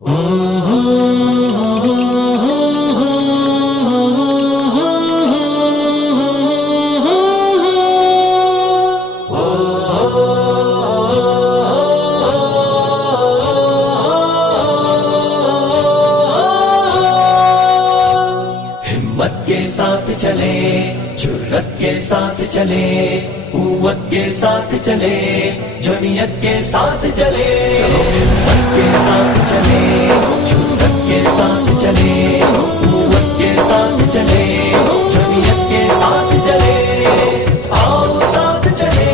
ہمت کے ساتھ چلے، جرأت کے ساتھ چلے، قوت کے ساتھ چلے، جمعیت کے ساتھ چلے، ہمت کے ساتھ چلے، جرأت کے ساتھ چلے، قوت کے ساتھ چلے، جمعیت کے ساتھ چلے، آؤ ساتھ چلے،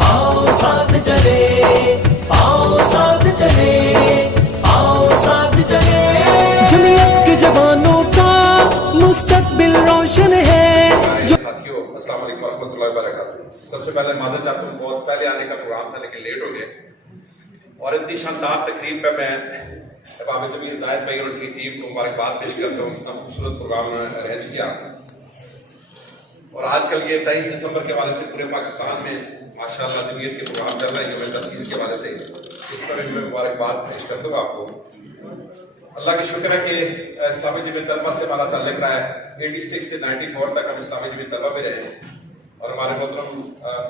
آؤ ساتھ چلے، آؤ ساتھ چلے، آؤ ساتھ چلے، جمعیت کے جوانوں کا مستقبل روشن ہے۔ ساتھیوں السلام علیکم ورحمۃ اللہ وبرکاتہ۔ سب سے پہلے معذرت چاہتا ہوں، بہت پہلے آنے کا پروگرام تھا لیکن لیٹ ہو گئے، اور اتنی شاندار تقریب پہ میں امام جمیل زاہد بھائی اور ان کی ٹیم کو مبارکباد پیش کرتا ہوں۔ اتنا خوبصورت پروگرام ارینج کیا، اور آج کل یہ 23 دسمبر کے حوالے سے پورے پاکستان میں ماشاءاللہ جمعیت کے پروگرام چل رہے ہیں یوم تاسیس کے حوالے سے، اس طرح میں مبارکباد پیش کرتا ہوں آپ کو۔ اللہ کا شکر ہے کہ اسلامی جمعیت طلبہ سے ہمارا تعلق رہا ہے، 86 سے 94 تک ہم اسلامی جمعیت طلبہ میں رہے ہیں، اور ہمارے محترم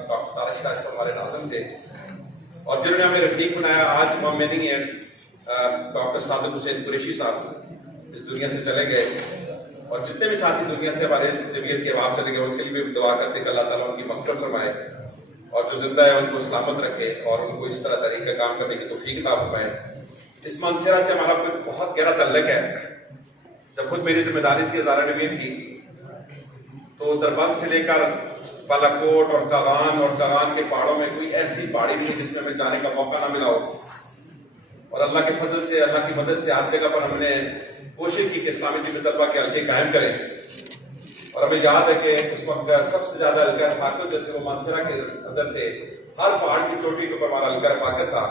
ڈاکٹر طارق شاہ صاحب ہمارے ناظم تھے، اور جنہوں نے ہمیں رفیق بنایا۔ آج ہم میں نہیں ہے، ڈاکٹر صادق حسین قریشی صاحب اس دنیا سے چلے گئے، اور جتنے بھی ساتھی دنیا سے ہمارے جمعیت کے عوام چلے گئے ان کے لیے بھی دعا کرتے کہ اللہ تعالیٰ ان کی مغفرت فرمائے، اور جو زندہ ہے ان کو سلامت رکھے، اور ان کو اس طرح طریقہ کام کرنے کی توفیق عطا فرمائے۔ اس منصرہ سے ہمارا کوئی بہت گہرا تعلق ہے۔ جب خود میری ذمہ داری تھی ہزارہ نویر کی، تو دربند سے لے کر بالا کوٹ اور کاغان کے پہاڑوں میں کوئی ایسی پہاڑی نہیں جس میں ہمیں جانے کا موقع نہ ملا ہو، اور اللہ کے فضل سے، اللہ کی مدد سے ہر جگہ پر ہم نے کوشش کی کہ اسلامی جمعیت طلبہ کے حلقے قائم کریں، اور ہمیں یاد ہے کہ اس وقت سب سے زیادہ حلقہ رفاقت جو تھے وہ منصرہ کے اندر تھے، ہر پہاڑ کی چوٹی کے اوپر ہمارا حلقہ رفاقت تھا،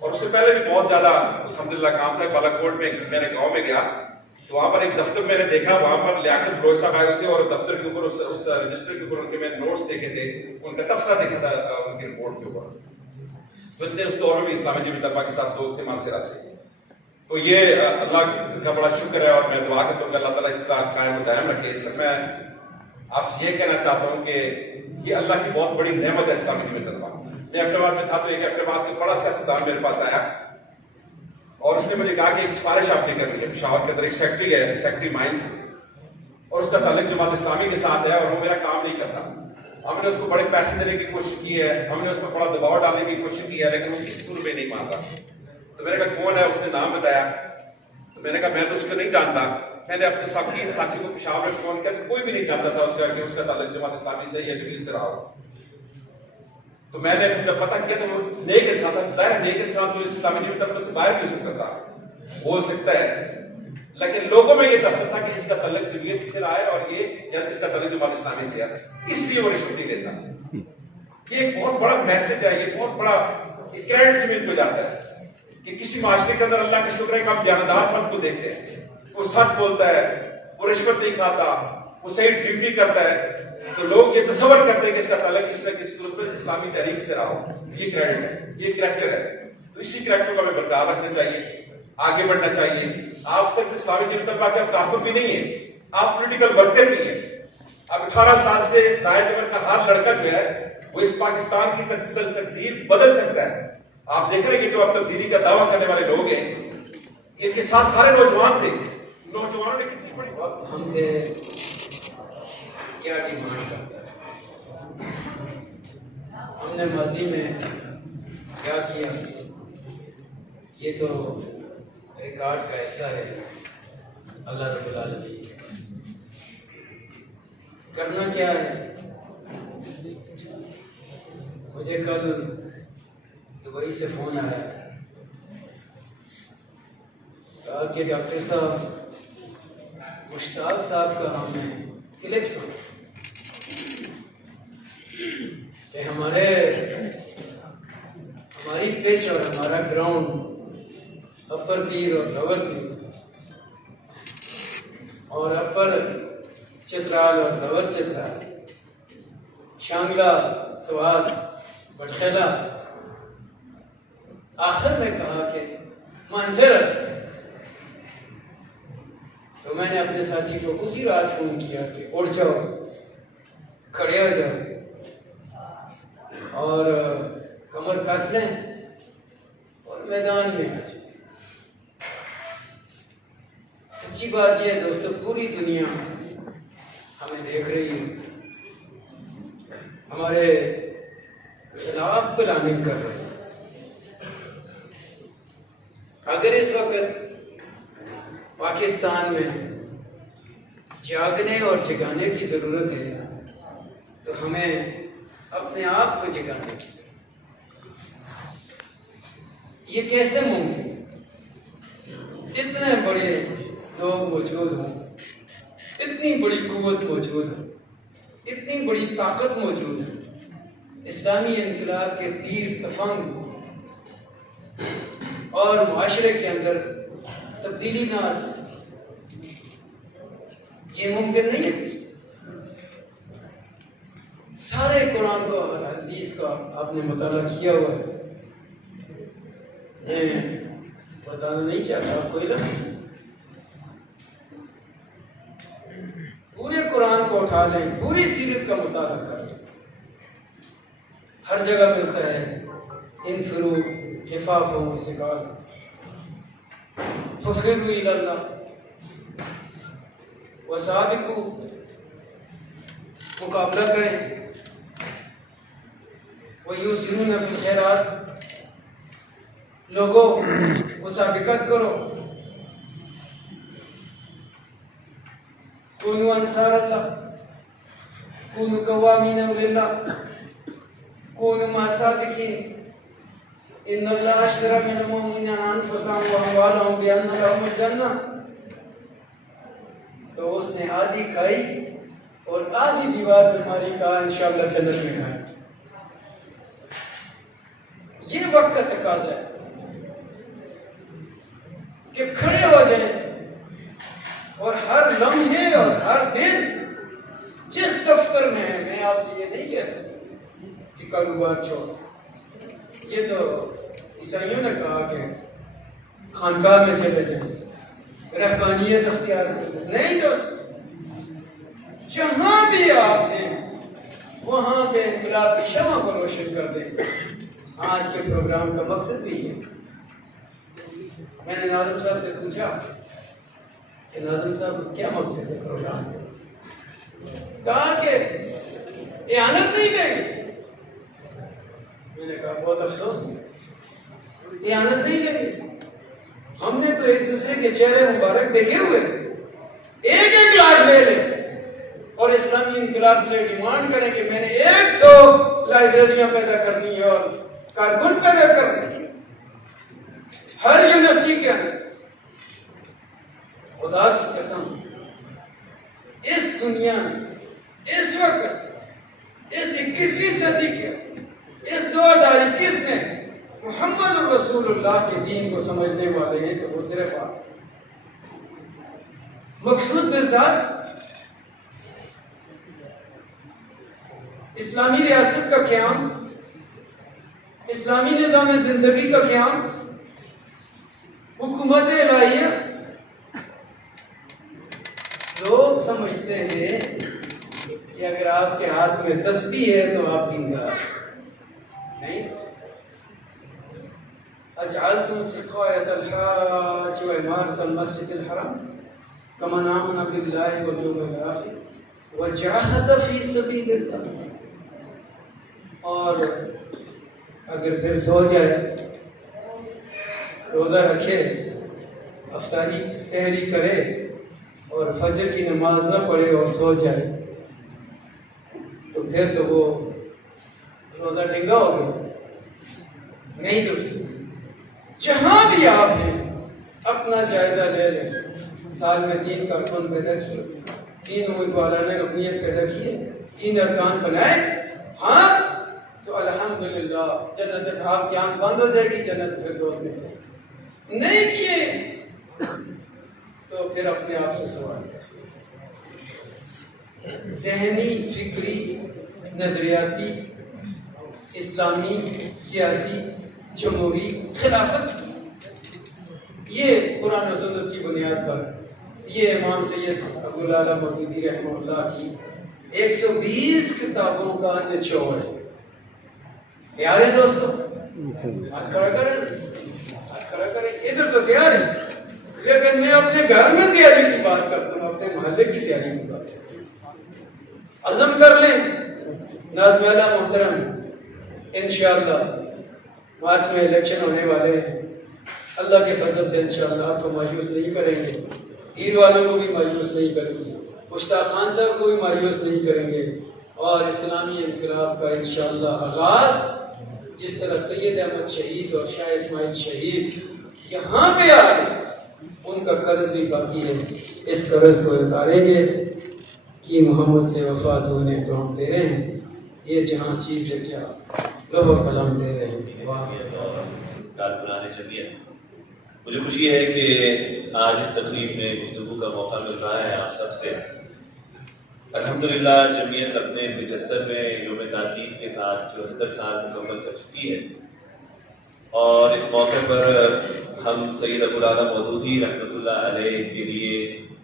اور اس سے پہلے بھی بہت زیادہ الحمدللہ کام تھا۔ بالا کوٹ میں میں نے گاؤں میں گیا تو وہاں پر ایک دفتر میں نے دیکھا، وہاں پر لیاقت بلوچ صاحب آئے ہوئے تھے، اور دفتر کے اوپر اس رجسٹر کے اوپر ان کے میں نوٹس دیکھے تھے، ان کا تبصرہ دیکھا تھا ان کی رپورٹ کے اوپر۔ تو اتنے اس دور میں اسلامی جمعیت طلبہ کے ساتھ لوگ تھے مانسرا سے۔ تو یہ اللہ کا بڑا شکر ہے، اور میں دعا کرتا ہوں کہ اللہ تعالیٰ اس طرح قائم و دائم رکھے۔ اس میں آپ سے یہ کہنا چاہتا ہوں کہ یہ اللہ کی بہت بڑی نعمت ہے اسلامی جمعیت طلبہ۔ میں ایبٹ میں تھا تو ایک ایبٹ کا بڑا سیاستدان میرے پاس آیا، اور اس نے مجھے کہا کہ ایک سفارش آپ نے کرنی ہے۔ پشاور کے اندر ایک سیکٹری ہے، سیکٹری مائنز، اور اس کا تعلق جماعت اسلامی کے ساتھ ہے، اور وہ میرا کام نہیں کرتا۔ ہم نے اس کو بڑے پیسے دینے کی کوشش کی ہے، ہم نے اس پر بڑا دباؤ ڈالنے کی کوشش کی ہے، لیکن وہ کسی صورت میں نہیں مان رہا۔ تو میں نے کہا کون ہے؟ اس نے نام بتایا، تو میں نے کہا میں تو اس کو نہیں جانتا۔ میں نے اپنے ساتھی کو پشاور میں فون کیا تو کوئی بھی نہیں جانتا تھا کہ اس کا تعلق جماعت اسلامی سے یا جمیل سے رہا ہو۔ تو میں نے جب پتہ کیا تو وہ نیک انسان تھا۔ ظاہر ہے نیک انسان تو اسلامی جمعیت طلبہ سے باہر بھی ہو سکتا تھا، ہو سکتا ہے، لیکن لوگوں میں یہ تصور تھا کہ اس کا تعلق جمعیت سے رہا ہے، اور یہ اس کا تعلق جماعت اسلامی سے ہے، اس لیے وہ رشوت نہیں دیتا۔ یہ ایک بہت بڑا میسج ہے، یہ بہت بڑا کریڈٹ جمعیت کو جاتا ہے کہ کسی معاشرے کے اندر اللہ کا شکر ہے کہ ہم دیانتدار فرد کو دیکھتے ہیں، وہ سچ بولتا ہے، وہ رشوت نہیں کھاتا، وہ صحیح ڈیوٹی کرتا ہے، تو لوگ یہ تصور کرتے ہیں کہ اس کا تعلق کسی نہ کسی صورت میں اسلامی تحریک سے رہا ہو۔ یہ کریڈٹ ہے، یہ کریکٹر ہے، تو اسی کریکٹر کو ہمیں برقرار رکھنا چاہیے، آگے بڑھنا چاہیے۔ آپ صرف اسلامی جمعیت طلبہ کے کارکن بھی نہیں ہیں، آپ پولیٹیکل ورکر بھی ہیں۔ اب 18 سال سے زائد عمر کا ہر لڑکا جو ہے وہ اس پاکستان کی تقدیر بدل سکتا ہے۔ آپ دیکھ رہے ہیں کہ جو اب تبدیلی کا دعویٰ کرنے والے لوگ ہیں، ان کے ساتھ سارے نوجوان تھے۔ نوجوانوں نے کتنی بڑی وقت ہم سے کیا ڈیمانڈ کرتا ہے، ہم نے ماضی میں کیا کیا، یہ تو ریکارڈ کا حصہ ہے اللہ رب العالمین کے پاس۔ کرنا کیا ہے؟ مجھے کل دبئی سے فون آیا، کہا کہ ڈاکٹر صاحب مشتاق صاحب کا ہم نے کلپ سنا کہ ہماری پچ اور ہمارا گراؤنڈ اپر پیر اور لور پیر اور اپر چترال اور لور چترال، شانگلہ، سوات، بٹخیلا، آخر میں کہا کہ منظر اپنے ساتھی کو اسی رات فون کیا کہ اٹھ جاؤ، کھڑے ہو جاؤ اور کمر کس لیں اور میدان میں آ جائیں۔ سچی بات یہ ہے دوستو، پوری دنیا ہمیں دیکھ رہی ہے، ہمارے خلاف پلاننگ کر رہے ہیں۔ اگر اس وقت پاکستان میں جاگنے اور جگانے کی ضرورت ہے تو ہمیں اپنے آپ کو جگانے کی ضرورت ہے۔ یہ کیسے ممکن ہے؟ اتنے بڑے لوگ موجود ہوں، اتنی بڑی قوت موجود ہے، اتنی بڑی طاقت موجود ہے، اسلامی انقلاب کے تیر تفنگ اور معاشرے کے اندر تبدیلی نہ آ سکے، یہ ممکن نہیں ہے۔ سارے قرآن کو اور حدیث کا آپ نے مطالعہ کیا ہوا ہے، میں بتانا نہیں چاہتا آپ کو علم، پورے قرآن کو اٹھا لیں، پوری سیرت کا مطالعہ کر لیں، ہر جگہ ملتا ہے انفرو خفافا وثقالا ففروا الی اللہ وسابقوا، مقابلہ کریں، ویسرون فی الخیرات، لوگوں مسابقت کرو، کونوا انصار اللہ، کونوا قوامین للہ، کونوا مع الصادقین، ان اللہ اشتری من المؤمنین انفسهم واموالهم بان لهم الجنہ۔ تو اس نے آدھی کھائی اور آدھی دیوار پہ ماری، کہا انشاءاللہ جنت میں کھائیں گے۔ یہ وقت کا تقاضا ہے کہ کھڑے ہو جائیں اور ہر لمحے اور ہر دن جس دفتر میں ہے، میں آپ سے یہ نہیں کہتا کہ کاروبار چھوڑ، یہ تو عیسائیوں نے کہا کہ خانقاہ میں چلے جائیں، رہبانیت اختیار کریں، نہیں تو جہاں بھی آپ ہیں وہاں پہ انقلاب کی شمع کو روشن کر دیں۔ آج کے پروگرام کا مقصد بھی ہے۔ میں نے ناظم صاحب سے پوچھا کہ ناظم صاحب کیا مقصد ہے پروگرام کا؟ کہا کہ اعانت نہیں دیں گے۔ میں نے کہا بہت افسوس ہے، اعانت نہیں دیں گے، ہم نے تو ایک دوسرے کے چہرے مبارک دیکھے ہوئے، ایک ایک لاکھ لے لیں اور اسلامی انقلاب سے ڈیمانڈ کریں کہ میں نے 100 لائبریریاں پیدا کرنی ہے اور کارکن پیدا کرنی ہے ہر یونیورسٹی کے اندر۔ خدا کی قسم، اس دنیا میں اس وقت اس 21ویں صدی کے اس 2021 میں محمد الرسول اللہ کے دین کو سمجھنے والے ہیں تو وہ صرف آپ۔ مقصود بالذات اسلامی ریاست کا قیام، اسلامی نظام زندگی کا قیام، حکومت الہیہ۔ لوگ سمجھتے ہیں کہ اگر آپ کے ہاتھ میں تسبیح ہے تو آپ دیندار نہیں۔ اجعلتم سقایۃ الحاج وعمارۃ المسجد الحرام کمن آمن باللہ والیوم الآخر وجاہد فی سبیل اللہ۔ اور اگر پھر سو جائے، روزہ رکھے، افطاری سحری کرے اور فجر کی نماز نہ پڑھے اور سو جائے تو پھر تو وہ روزہ ڈنگا ہو گیا نہیں۔ تو جہاں بھی آپ ہیں اپنا جائزہ لے لیں، سال میں 3 کارکن پیدا کیے، 3 امیدواران رکنیت پیدا کیے، 3 ارکان بنائے، ہاں تو الحمدللہ جنت آپ کی آنکھ بند ہو جائے گی، جنت فردوس میں جائے گی۔ نہیں کیے تو پھر اپنے آپ سے سوال کریں۔ ذہنی، فکری، نظریاتی، اسلامی، سیاسی، جمہوری خلافت، یہ قرآن و سنت کی بنیاد پر یہ امام سید ابوالعلا مودودی رحمہ اللہ کی 120 کتابوں کا نچوڑ ہے. تیار ہے دوستو؟ ہاتھ کھڑا کریں. ادھر تو تیار ہے، لیکن میں اپنے گھر میں تیاری کی بات کرتا ہوں، اپنے محلے کی تیاری کی بات کرتا ہوں. عزم کر لیں ناظمین محترم، انشاءاللہ مارچ میں الیکشن ہونے والے ہیں. اللہ کے فضل سے انشاءاللہ آپ کو مایوس نہیں کریں گے، عید والوں کو بھی مایوس نہیں کریں گے، مشتاق خان صاحب کو بھی مایوس نہیں کریں گے، اور اسلامی انقلاب کا انشاءاللہ آغاز جس طرح سید احمد شہید اور شاہ اسماعیل شہید یہاں پہ آ گئے، ان کا قرض بھی باقی ہے. اس قرض کو اتاریں گے کہ محمد سے وفات ہونے تو ہم دے رہے ہیں، یہ جہاں چیز ہے کیا لوہ قلم دے رہے ہیں. کارکنان جمعیت، مجھے خوشی ہے کہ آج اس تقریب میں گفتگو کا موقع مل رہا ہے آپ سب سے. الحمدللہ جمعیت اپنے 75ویں یوم تاسیس کے ساتھ 74 سال مکمل کر چکی ہے، اور اس موقع پر ہم سید ابوالعلا مودودی رحمۃ اللہ علیہ کے لیے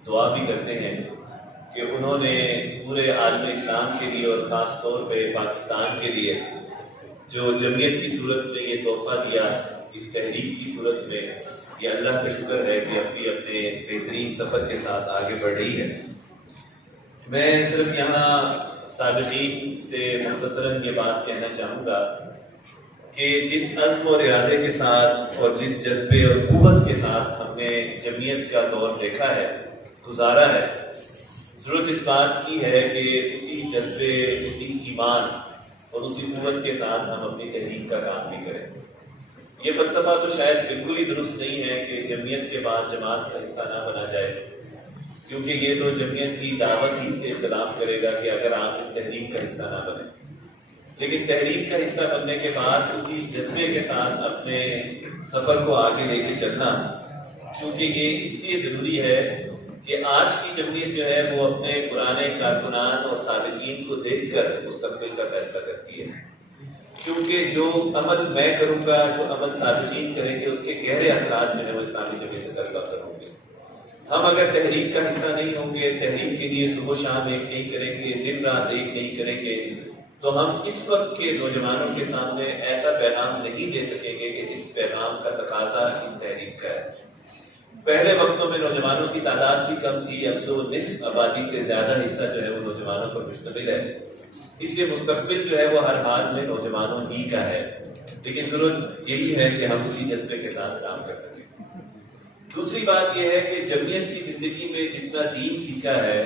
دعا بھی کرتے ہیں کہ انہوں نے پورے عالم اسلام کے لیے اور خاص طور پہ پاکستان کے لیے جو جمعیت کی صورت میں یہ تحفہ دیا، اس تحریک کی صورت میں، یہ اللہ کا شکر ہے کہ اب بھی اپنے بہترین سفر کے ساتھ آگے بڑھ رہی ہے. میں صرف یہاں سابقین سے مختصراً یہ بات کہنا چاہوں گا کہ جس عزم اور ارادے کے ساتھ اور جس جذبے اور قوت کے ساتھ ہم نے جمعیت کا دور دیکھا ہے، گزارا ہے، ضرورت اس بات کی ہے کہ اسی جذبے، اسی ایمان اور اسی قوت کے ساتھ ہم اپنی تحریک کا کام بھی کریں. یہ فلسفہ تو شاید بالکل ہی درست نہیں ہے کہ جمعیت کے بعد جماعت کا حصہ نہ بنا جائے، کیونکہ یہ تو جمعیت کی دعوت ہی سے اختلاف کرے گا کہ اگر آپ اس تحریک کا حصہ نہ بنیں. لیکن تحریک کا حصہ بننے کے بعد اسی جذبے کے ساتھ اپنے سفر کو آگے لے کے چلنا، کیونکہ یہ اس لیے ضروری ہے کہ آج کی جمعیت جو ہے وہ اپنے پرانے کارکنان اور سابقین کو دیکھ کر مستقبل کا فیصلہ کرتی ہے. کیونکہ جو عمل میں کروں گا، جو عمل سابقین کریں گے، اس کے گہرے اثرات جو ہے وہ اسلامی جمعیت سے تجربہ کروں گے. ہم اگر تحریک کا حصہ نہیں ہوں گے، تحریک کے لیے صبح و شام ایک نہیں کریں گے، دن رات ایک نہیں کریں گے، تو ہم اس وقت کے نوجوانوں کے سامنے ایسا پیغام نہیں دے سکیں گے کہ جس پیغام کا تقاضا اس تحریک کا ہے. پہلے وقتوں میں نوجوانوں کی تعداد بھی کم تھی، اب تو نصف آبادی سے زیادہ حصہ جو ہے وہ نوجوانوں پر مشتمل ہے. اس لیے مستقبل جو ہے وہ ہر حال میں نوجوانوں ہی کا ہے، لیکن ضرورت یہی ہے کہ ہم اسی جذبے کے ساتھ کام کر سکیں. دوسری بات یہ ہے کہ جمعیت کی زندگی میں جتنا دین سیکھا ہے،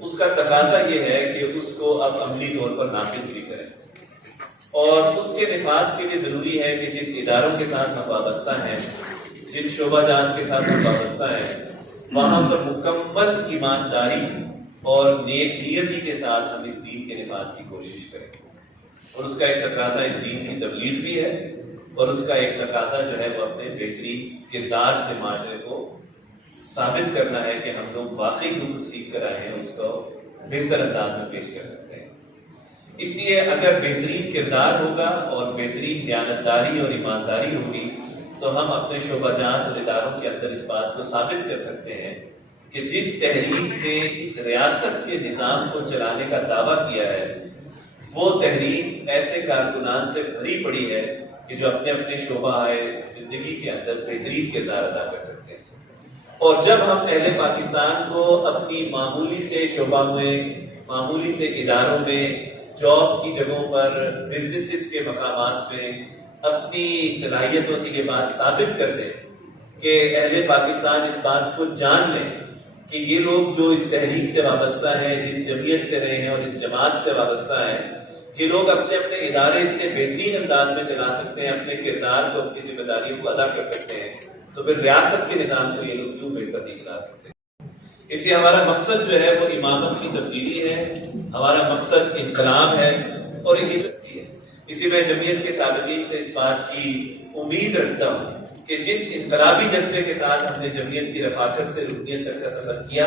اس کا تقاضا یہ ہے کہ اس کو اب عملی طور پر نافذ بھی کریں، اور اس کے نفاذ کے لیے ضروری ہے کہ جن اداروں کے ساتھ ہم وابستہ ہیں، جن شعبہ جات کے ساتھ ہم وابستہ ہیں، وہاں پر مکمل ایمانداری اور نیک نیتی کے ساتھ ہم اس دین کے نفاذ کی کوشش کریں. اور اس کا ایک تقاضا اس دین کی تبلیغ بھی ہے، اور اس کا ایک تقاضا جو ہے وہ اپنے بہترین کردار سے معاشرے کو ثابت کرنا ہے کہ ہم لوگ واقعی جو کچھ سیکھ کر آئے ہیں اس کو بہتر انداز میں پیش کر سکتے ہیں. اس لیے اگر بہترین کردار ہوگا اور بہترین دیانتداری اور ایمانداری ہوگی تو ہم اپنے شعبہ جات اور اداروں کے اندر اس بات کو ثابت کر سکتے ہیں کہ جس تحریک نے اس ریاست کے نظام کو چلانے کا دعویٰ کیا ہے، وہ تحریک ایسے کارکنان سے بھری پڑی ہے کہ جو اپنے اپنے شعبہ زندگی کے اندر بہترین کردار ادا کر سکتے ہیں. اور جب ہم اہل پاکستان کو اپنی معمولی سے شعبہ میں، معمولی سے اداروں میں، جاب کی جگہوں پر، بزنسز کے مقامات میں اپنی صلاحیتوں سے یہ بات ثابت کر دیں کہ اہل پاکستان اس بات کو جان لیں کہ یہ لوگ جو اس تحریک سے وابستہ ہیں، جس جمعیت سے رہے ہیں اور اس جماعت سے وابستہ ہیں، یہ لوگ اپنے اپنے ادارے اتنے بہترین انداز میں چلا سکتے ہیں، اپنے کردار کو، اپنی ذمہ داریوں کو ادا کر سکتے ہیں، تو پھر ریاست کے نظام کو یہ لوگ کیوں بہتر نہیں چلا سکتے. اس لیے ہمارا مقصد جو ہے وہ امامت کی تبدیلی ہے، ہمارا مقصد انقلاب ہے اور یہ رکھتی ہے. اسی میں جمعیت کے سابقین سے اس بات کی امید رکھتا ہوں کہ جس انقلابی جذبے کے ساتھ ہم نے جمعیت کی رفاقت سے رکنیت تک کا سفر کیا،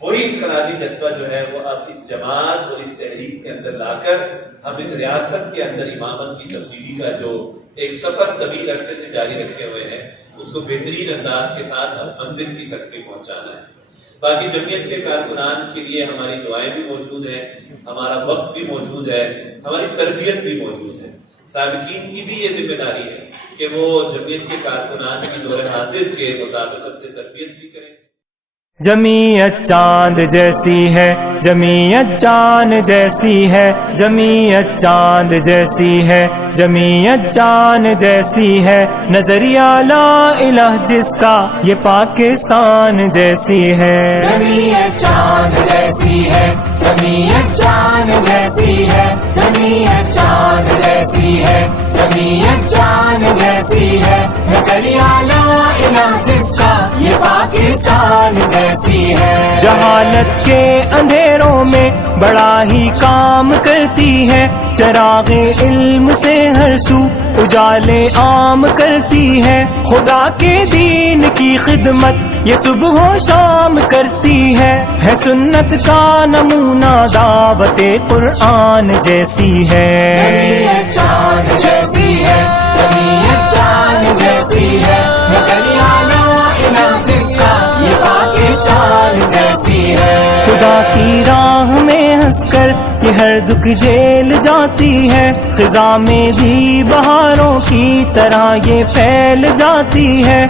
وہی انقلابی جذبہ جو ہے وہ اب اس جماعت اور اس تحریک کے اندر لا کر ہم اس ریاست کے اندر امامت کی تبدیلی کا جو ایک سفر طویل عرصے سے جاری رکھے ہوئے ہیں، اس کو بہترین انداز کے ساتھ ہم منزل کی تک بھی پہنچانا ہے. باقی جمعیت کے کارکنان کے لیے ہماری دعائیں بھی موجود ہیں، ہمارا وقت بھی موجود ہے، ہماری تربیت بھی موجود ہے۔ سابقین کی بھی یہ ذمہ داری ہے کہ وہ جمعیت کے کارکنان کی دور حاضر کے مطابقت سے تربیت بھی کریں۔ جمعیت چاند جیسی ہے، جمعیت چاند جیسی ہے، جمعیت چاند جیسی ہے، جمعیت چاند جیسی ہے، نظریہ لا الہ جس کا یہ پاکستان جیسی ہے۔ جمعیت چاند جیسی ہے، جمعیت چاند جیسی ہے، جمعیت چاند جیسی ہے، جمعیت چاند جیسی ہے، نظریہ لا الہ جس کا یہ پاکستان جیسی ہے۔ جہالت کے اندھیروں میں بڑا ہی کام کرتی ہے، چراغ علم سے ہر سو اجالے عام کرتی ہے، خدا کے دین کی خدمت یہ صبح و شام کرتی ہے سنت کا نمونہ دعوت قرآن جیسی ہے۔ جمعیت چاند جیسی ہے، جمعیت چاند جیسی ہے، نظریہ لا الہ جس کا یہ پاکستان جیسی ہے۔ خدا کی راہ میں ہنس کر یہ ہر دکھ جھیل جاتی ہے، خزاں میں بھی بہاروں کی طرح یہ پھیل جاتی ہے۔